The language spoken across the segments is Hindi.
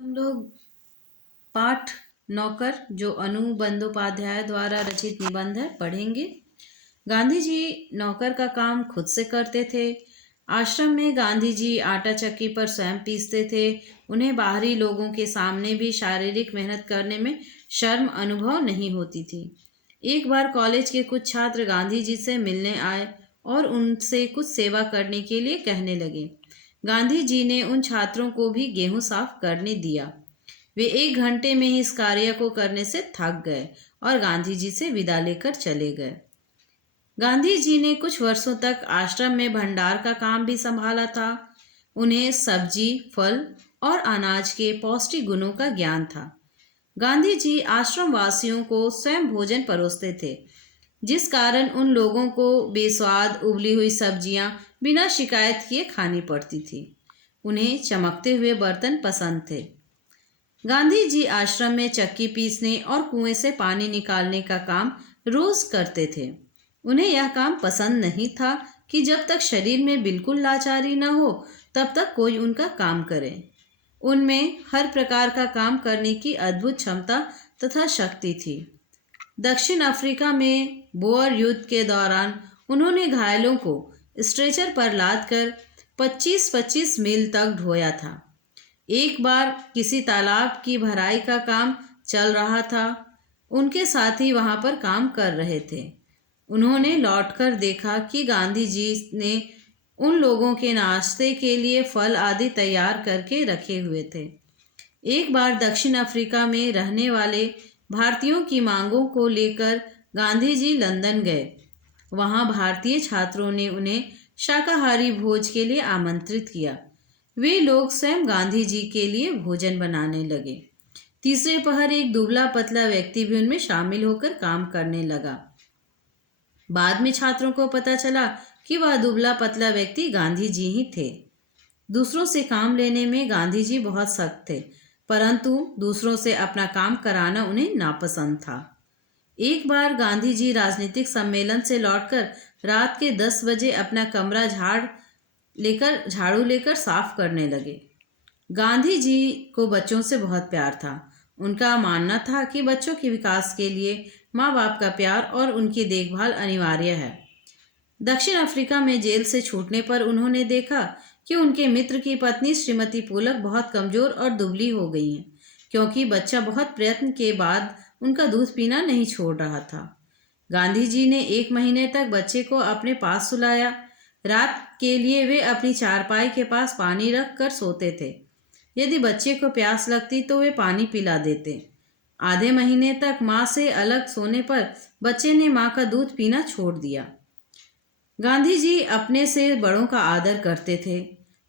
हम लोग पाठ नौकर जो अनु बंदोपाध्याय द्वारा रचित निबंध है पढ़ेंगे। गांधी जी नौकर का काम खुद से करते थे। आश्रम में गांधी जी आटा चक्की पर स्वयं पीसते थे। उन्हें बाहरी लोगों के सामने भी शारीरिक मेहनत करने में शर्म अनुभव नहीं होती थी। एक बार कॉलेज के कुछ छात्र गांधी जी से मिलने आए और उनसे कुछ सेवा करने के लिए कहने लगे। गांधी जी ने उन छात्रों को भी गेहूं साफ करने दिया। वे 1 घंटे में ही इस कार्य को करने से थक गए और गांधी जी से विदा लेकर चले गए। गांधी जी ने कुछ वर्षों तक आश्रम में भंडार का काम भी संभाला था। उन्हें सब्जी, फल और अनाज के पौष्टिक गुणों का ज्ञान था। गांधी जी आश्रम वासियों को स्वयं भोजन परोसते थे, जिस कारण उन लोगों को बेस्वाद उबली हुई सब्जियां बिना शिकायत किए खानी पड़ती थी। उन्हें चमकते हुए बर्तन पसंद थे। गांधी जी आश्रम में चक्की पीसने और कुएं से पानी निकालने का काम रोज करते थे। उन्हें यह काम पसंद नहीं था कि जब तक शरीर में बिल्कुल लाचारी न हो तब तक कोई उनका काम करे। उनमें हर प्रकार का काम करने की अद्भुत क्षमता तथा शक्ति थी। दक्षिण अफ्रीका में बोअर युद्ध के दौरान उन्होंने घायलों को स्ट्रेचर पर लादकर 25-25 मील तक ढोया था। एक बार किसी तालाब की भराई का काम चल रहा था। उनके साथी वहां पर काम कर रहे थे। उन्होंने लौटकर देखा कि गांधी जी ने उन लोगों के नाश्ते के लिए फल आदि तैयार करके रखे हुए थे। एक बार दक्षिण अफ्रीका में रहने वाले भारतीयों की मांगों को लेकर गांधी जी लंदन गए। वहां भारतीय छात्रों ने उन्हें शाकाहारी भोज के लिए आमंत्रित किया। वे लोग स्वयं गांधी जी के लिए भोजन बनाने लगे। तीसरे पहर एक दुबला पतला व्यक्ति भी उनमें शामिल होकर काम करने लगा। बाद में छात्रों को पता चला कि वह दुबला पतला व्यक्ति गांधी जी ही थे। दूसरों से काम लेने में गांधी जी बहुत सख्त थे, परंतु दूसरों से अपना काम कराना उन्हें नापसंद था। एक बार गांधी जी राजनीतिक सम्मेलन से लौटकर रात के 10 बजे अपना कमरा झाड़ू लेकर साफ करने लगे। गांधी जी को बच्चों से बहुत प्यार था। उनका मानना था कि बच्चों के विकास के लिए माँ बाप का प्यार और उनकी देखभाल अनिवार्य है। दक्षिण अफ्रीका में जेल से छूटने पर उन्होंने देखा कि उनके मित्र की पत्नी श्रीमती पोलक बहुत कमजोर और दुबली हो गई हैं, क्योंकि बच्चा बहुत प्रयत्न के बाद उनका दूध पीना नहीं छोड़ रहा था। गांधी जी ने 1 महीने तक बच्चे को अपने पास सुलाया। रात के लिए वे अपनी चारपाई के पास पानी रख कर सोते थे। यदि बच्चे को प्यास लगती तो वे पानी पिला देते। आधे महीने तक माँ से अलग सोने पर बच्चे ने माँ का दूध पीना छोड़ दिया। गांधी जी अपने से बड़ों का आदर करते थे।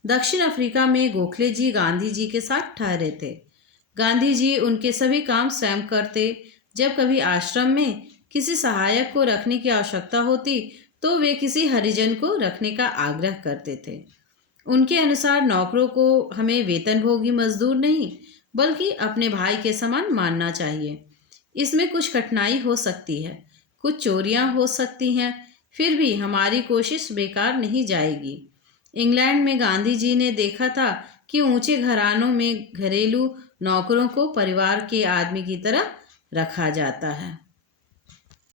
दक्षिण अफ्रीका में गोखले जी गांधी जी के साथ ठहरे थे। गांधी जी उनके सभी काम स्वयं करते। जब कभी आश्रम में किसी सहायक को रखने की आवश्यकता होती तो वे किसी हरिजन को रखने का आग्रह करते थे। उनके अनुसार नौकरों को हमें वेतनभोगी मजदूर नहीं बल्कि अपने भाई के समान मानना चाहिए। इसमें कुछ कठिनाई हो सकती है, कुछ चोरियां हो सकती हैं, फिर भी हमारी कोशिश बेकार नहीं जाएगी। इंग्लैंड में गांधी जी ने देखा था कि ऊंचे घरानों में घरेलू नौकरों को परिवार के आदमी की तरह रखा जाता है।